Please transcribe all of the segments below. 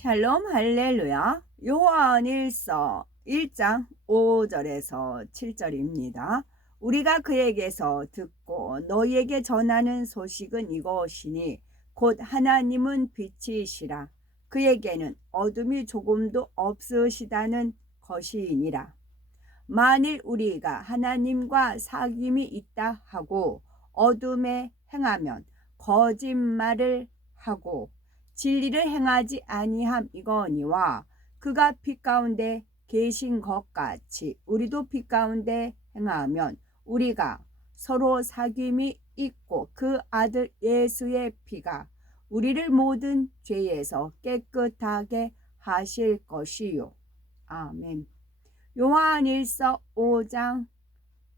샬롬 할렐루야. 요한일서 1장 5절에서 7절입니다. 우리가 그에게서 듣고 너희에게 전하는 소식은 이것이니 곧 하나님은 빛이시라. 그에게는 어둠이 조금도 없으시다는 것이니라. 만일 우리가 하나님과 사귐이 있다 하고 어둠에 행하면 거짓말을 하고 진리를 행하지 아니함 이거니와 그가 빛 가운데 계신 것 같이 우리도 빛 가운데 행하면 우리가 서로 사귐이 있고 그 아들 예수의 피가 우리를 모든 죄에서 깨끗하게 하실 것이요. 아멘. 요한일서 5장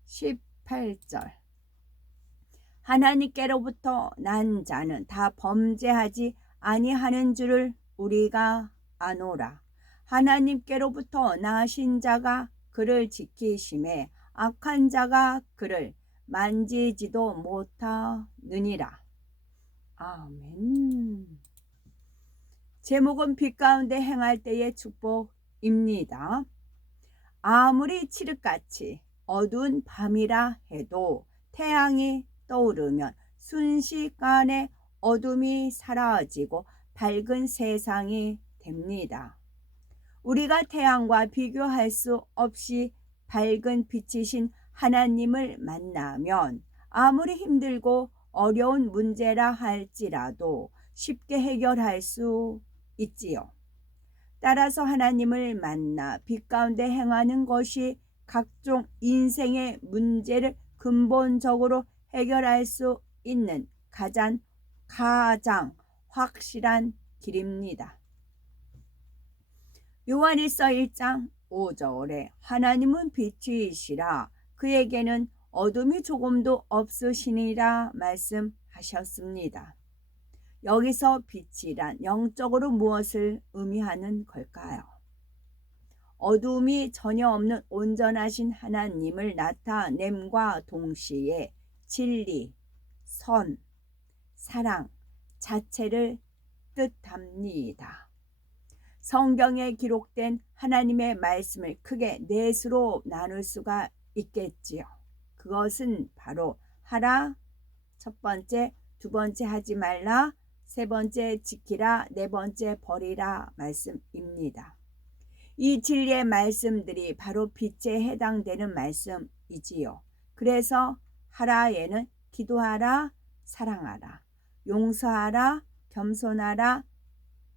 18절. 하나님께로부터 난 자는 다 범죄하지 아니하는 줄을 우리가 아노라. 하나님께로부터 나신 자가 그를 지키심에 악한 자가 그를 만지지도 못하느니라. 아멘. 제목은 빛 가운데 행할 때의 축복입니다. 아무리 칠흑같이 어두운 밤이라 해도 태양이 떠오르면 순식간에 어둠이 사라지고 밝은 세상이 됩니다. 우리가 태양과 비교할 수 없이 밝은 빛이신 하나님을 만나면 아무리 힘들고 어려운 문제라 할지라도 쉽게 해결할 수 있지요. 따라서 하나님을 만나 빛 가운데 행하는 것이 각종 인생의 문제를 근본적으로 해결할 수 있는 가장 확실한 길입니다. 요한일서 1장 5절에 하나님은 빛이시라 그에게는 어둠이 조금도 없으시니라 말씀하셨습니다. 여기서 빛이란 영적으로 무엇을 의미하는 걸까요? 어둠이 전혀 없는 온전하신 하나님을 나타냄과 동시에 진리, 선, 사랑 자체를 뜻합니다. 성경에 기록된 하나님의 말씀을 크게 넷으로 나눌 수가 있겠지요. 그것은 바로 하라, 첫 번째, 두 번째 하지 말라, 세 번째 지키라, 네 번째 버리라 말씀입니다. 이 진리의 말씀들이 바로 빛에 해당되는 말씀이지요. 그래서 하라에는 기도하라, 사랑하라, 용서하라, 겸손하라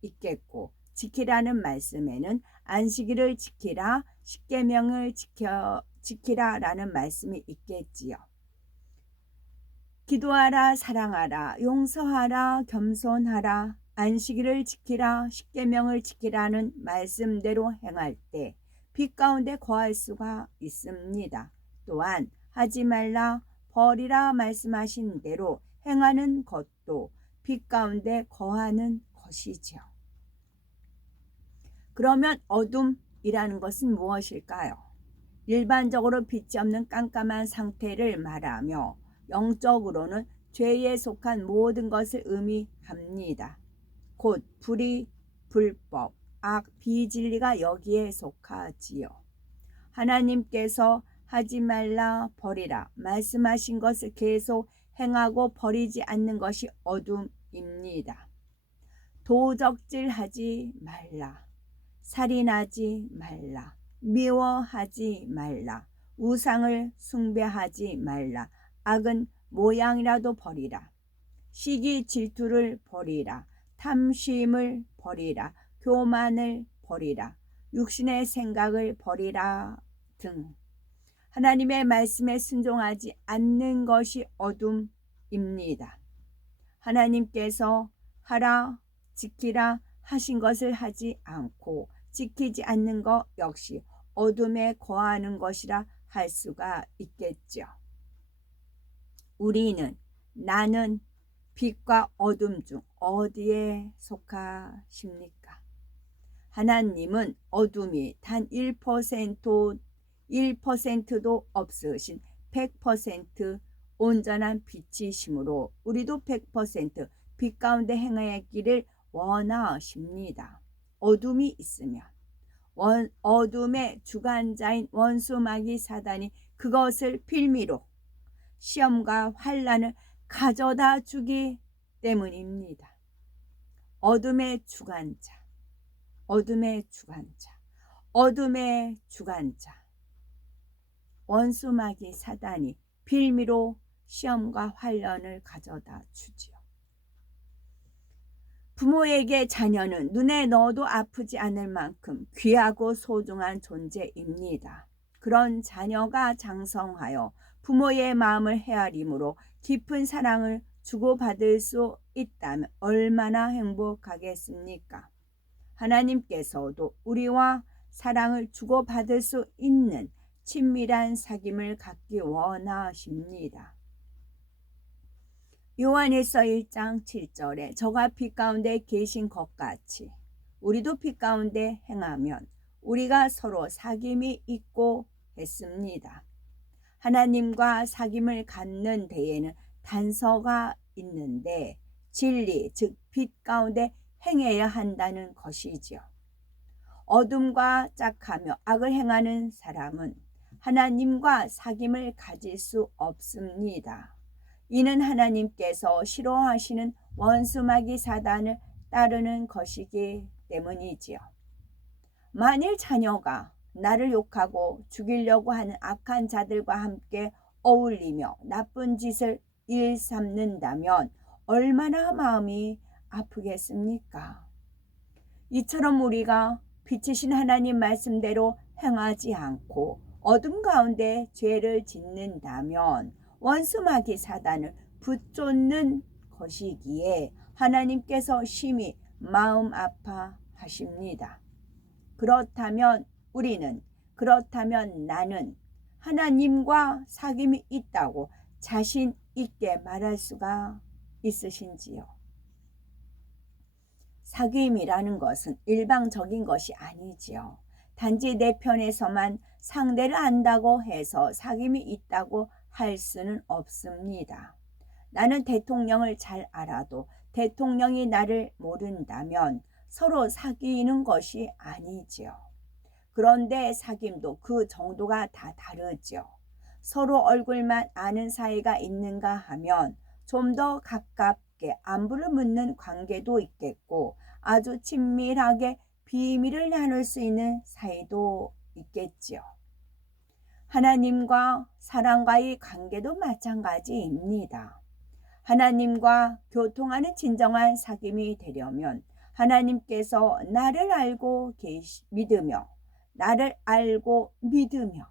있겠고 지키라는 말씀에는 안식일을 지키라, 십계명을 지키라라는 말씀이 있겠지요. 기도하라, 사랑하라, 용서하라, 겸손하라, 안식일을 지키라, 십계명을 지키라는 말씀대로 행할 때 빛 가운데 거할 수가 있습니다. 또한 하지 말라, 버리라 말씀하신 대로 행하는 것도 빛 가운데 거하는 것이지요. 그러면 어둠이라는 것은 무엇일까요? 일반적으로 빛이 없는 깜깜한 상태를 말하며 영적으로는 죄에 속한 모든 것을 의미합니다. 곧 불의, 불법, 악, 비진리가 여기에 속하지요. 하나님께서 하지 말라, 버리라 말씀하신 것을 계속 행하고 버리지 않는 것이 어둠입니다. 도적질하지 말라, 살인하지 말라, 미워하지 말라, 우상을 숭배하지 말라, 악은 모양이라도 버리라, 시기 질투를 버리라, 탐심을 버리라, 교만을 버리라, 육신의 생각을 버리라 등 하나님의 말씀에 순종하지 않는 것이 어둠입니다. 하나님께서 하라, 지키라 하신 것을 하지 않고 지키지 않는 것 역시 어둠에 거하는 것이라 할 수가 있겠죠. 나는 빛과 어둠 중 어디에 속하십니까? 하나님은 어둠이 단 1%도 없으신 100% 온전한 빛이시므로 우리도 100% 빛 가운데 행하기를 원하십니다. 어둠이 있으면 어둠의 주관자인 원수 마귀 사단이 그것을 빌미로 시험과 환난을 가져다 주기 때문입니다. 어둠의 주관자, 어둠의 주관자, 어둠의 주관자, 원수 마귀 사단이 빌미로 시험과 환난을 가져다 주지요. 부모에게 자녀는 눈에 넣어도 아프지 않을 만큼 귀하고 소중한 존재입니다. 그런 자녀가 장성하여 부모의 마음을 헤아림으로 깊은 사랑을 주고받을 수 있다면 얼마나 행복하겠습니까? 하나님께서도 우리와 사랑을 주고받을 수 있는 친밀한 사귐을 갖기 원하십니다. 요한일서 1장 7절에 저가 빛 가운데 계신 것 같이 우리도 빛 가운데 행하면 우리가 서로 사귐이 있고 했습니다. 하나님과 사귐을 갖는 데에는 단서가 있는데 진리 즉 빛 가운데 행해야 한다는 것이지요. 어둠과 짝하며 악을 행하는 사람은 하나님과 사귐을 가질 수 없습니다. 이는 하나님께서 싫어하시는 원수마귀 사단을 따르는 것이기 때문이지요. 만일 자녀가 나를 욕하고 죽이려고 하는 악한 자들과 함께 어울리며 나쁜 짓을 일삼는다면 얼마나 마음이 아프겠습니까? 이처럼 우리가 빛이신 하나님 말씀대로 행하지 않고 어둠 가운데 죄를 짓는다면 원수마귀 사단을 붙쫓는 것이기에 하나님께서 심히 마음 아파하십니다. 그렇다면 나는 하나님과 사귐이 있다고 자신 있게 말할 수가 있으신지요? 사귐이라는 것은 일방적인 것이 아니지요. 단지 내 편에서만 상대를 안다고 해서 사귐이 있다고 할 수는 없습니다. 나는 대통령을 잘 알아도 대통령이 나를 모른다면 서로 사귀는 것이 아니지요. 그런데 사귐도 그 정도가 다 다르죠. 서로 얼굴만 아는 사이가 있는가 하면 좀 더 가깝게 안부를 묻는 관계도 있겠고 아주 친밀하게 비밀을 나눌 수 있는 사이도 있겠지요. 하나님과 사람과의 관계도 마찬가지입니다. 하나님과 교통하는 진정한 사귐이 되려면 하나님께서 나를 알고 믿으며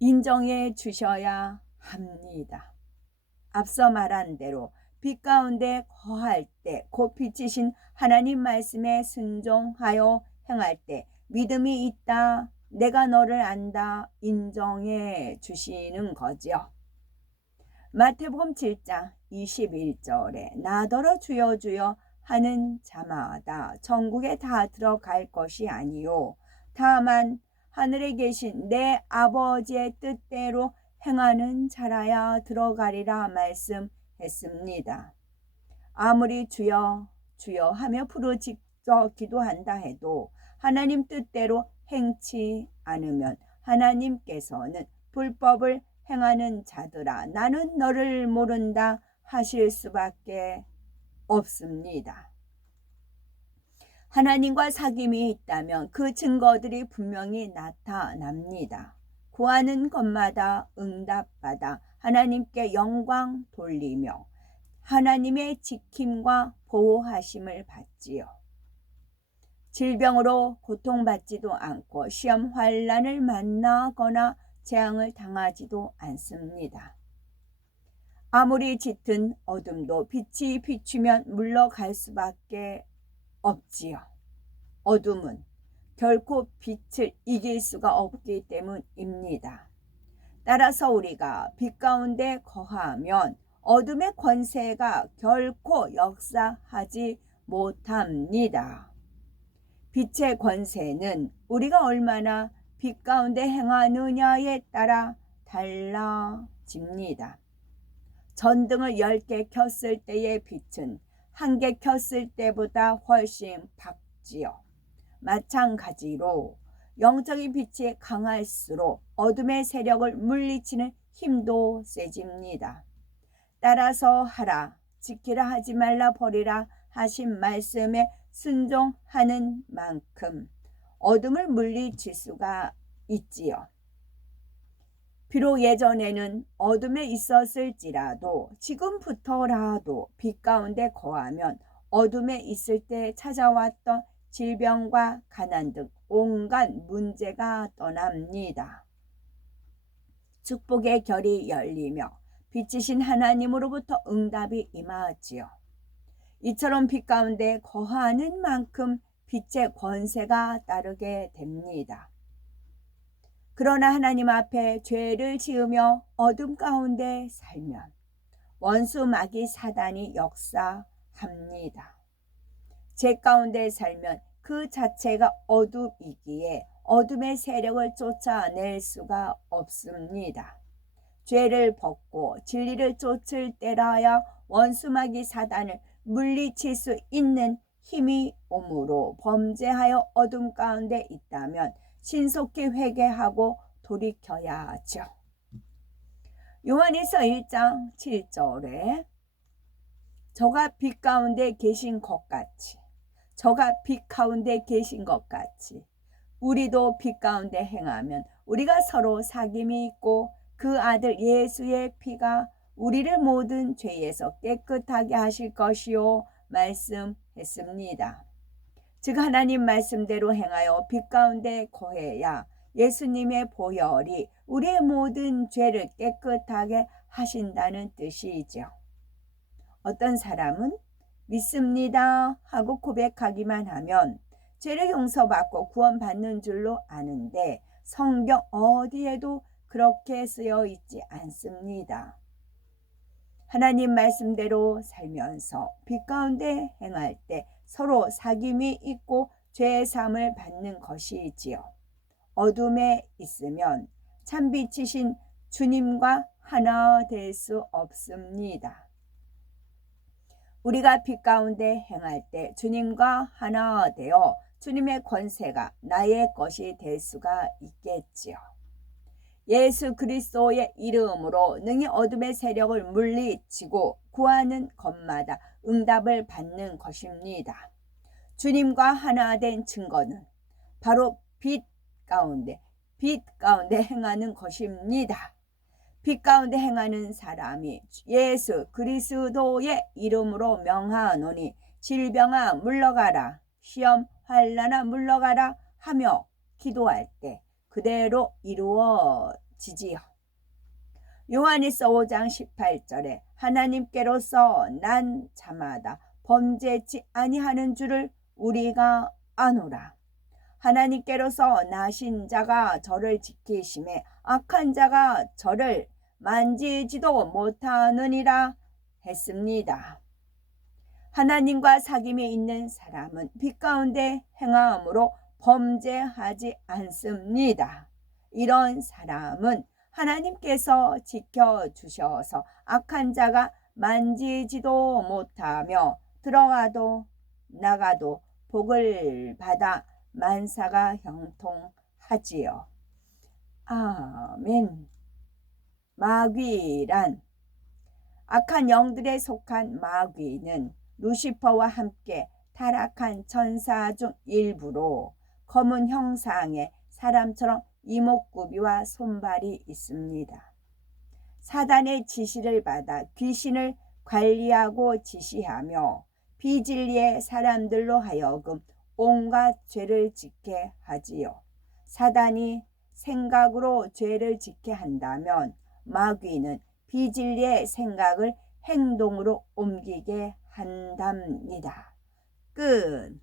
인정해 주셔야 합니다. 앞서 말한 대로 빛 가운데 거할 때 곧 빛이신 하나님 말씀에 순종하여 행할 때 믿음이 있다, 내가 너를 안다 인정해 주시는 거죠. 마태복음 7장 21절에 나더러 주여 주여 하는 자마다 천국에 다 들어갈 것이 아니요 다만 하늘에 계신 내 아버지의 뜻대로 행하는 자라야 들어가리라 말씀했습니다. 아무리 주여 주여 하며 부르짖어 기도한다 해도 하나님 뜻대로 행치 않으면 하나님께서는 불법을 행하는 자들아 나는 너를 모른다 하실 수밖에 없습니다. 하나님과 사귐이 있다면 그 증거들이 분명히 나타납니다. 구하는 것마다 응답받아 하나님께 영광 돌리며 하나님의 지킴과 보호하심을 받지요. 질병으로 고통받지도 않고 시험 환난을 만나거나 재앙을 당하지도 않습니다. 아무리 짙은 어둠도 빛이 비추면 물러갈 수밖에 없지요. 어둠은 결코 빛을 이길 수가 없기 때문입니다. 따라서 우리가 빛 가운데 거하면 어둠의 권세가 결코 역사하지 못합니다. 빛의 권세는 우리가 얼마나 빛 가운데 행하느냐에 따라 달라집니다. 전등을 10개 켰을 때의 빛은 1개 켰을 때보다 훨씬 밝지요. 없지요. 마찬가지로 영적인 빛이 강할수록 어둠의 세력을 물리치는 힘도 세집니다. 따라서 하라, 지키라 하지 말라 버리라 하신 말씀에 순종하는 만큼 어둠을 물리칠 수가 있지요. 비록 예전에는 어둠에 있었을지라도 지금부터라도 빛 가운데 거하면 어둠에 있을 때 찾아왔던 질병과 가난 등 온갖 문제가 떠납니다. 축복의 결이 열리며 빛이신 하나님으로부터 응답이 임하지요. 이처럼 빛 가운데 거하는 만큼 빛의 권세가 따르게 됩니다. 그러나 하나님 앞에 죄를 지으며 어둠 가운데 살면 원수 마귀 사단이 역사합니다. 죄 가운데 살면 그 자체가 어둠이기에 어둠의 세력을 쫓아낼 수가 없습니다. 죄를 벗고 진리를 쫓을 때라야 원수 마귀 사단을 물리칠 수 있는 힘이 오므로 범죄하여 어둠 가운데 있다면 신속히 회개하고 돌이켜야 하죠. 요한일서 1장 7절에 저가 빛 가운데 계신 것 같이, 저가 빛 가운데 계신 것 같이 우리도 빛 가운데 행하면 우리가 서로 사귐이 있고 그 아들 예수의 피가 우리를 모든 죄에서 깨끗하게 하실 것이요 말씀했습니다. 즉 하나님 말씀대로 행하여 빛 가운데 거해야 예수님의 보혈이 우리의 모든 죄를 깨끗하게 하신다는 뜻이죠. 어떤 사람은 믿습니다 하고 고백하기만 하면 죄를 용서받고 구원받는 줄로 아는데 성경 어디에도 그렇게 쓰여 있지 않습니다. 하나님 말씀대로 살면서 빛 가운데 행할 때 서로 사귐이 있고 죄의 사함을 받는 것이지요. 어둠에 있으면 참빛이신 주님과 하나 될 수 없습니다. 우리가 빛 가운데 행할 때 주님과 하나 되어 주님의 권세가 나의 것이 될 수가 있겠지요. 예수 그리스도의 이름으로 능히 어둠의 세력을 물리치고 구하는 것마다 응답을 받는 것입니다. 주님과 하나 된 증거는 바로 빛 가운데 행하는 것입니다. 빛 가운데 행하는 사람이 예수 그리스도의 이름으로 명하노니 질병아 물러가라, 시험 환난아 물러가라 하며 기도할 때 그대로 이루어지지요. 요한일서 5장 18절에 하나님께로서 난 자마다 범죄치 아니하는 줄을 우리가 아노라. 하나님께로서 나신 자가 저를 지키심에 악한 자가 저를 만지지도 못하느니라 했습니다. 하나님과 사귐이 있는 사람은 빛 가운데 행함으로 범죄하지 않습니다. 이런 사람은 하나님께서 지켜주셔서 악한 자가 만지지도 못하며 들어가도 나가도 복을 받아 만사가 형통하지요. 아멘. 마귀란 악한 영들에 속한 마귀는 루시퍼와 함께 타락한 천사 중 일부로 검은 형상의 사람처럼 이목구비와 손발이 있습니다. 사단의 지시를 받아 귀신을 관리하고 지시하며 비진리의 사람들로 하여금 온갖 죄를 짓게 하지요. 사단이 생각으로 죄를 짓게 한다면 마귀는 비진리의 생각을 행동으로 옮기게 한답니다. 끝.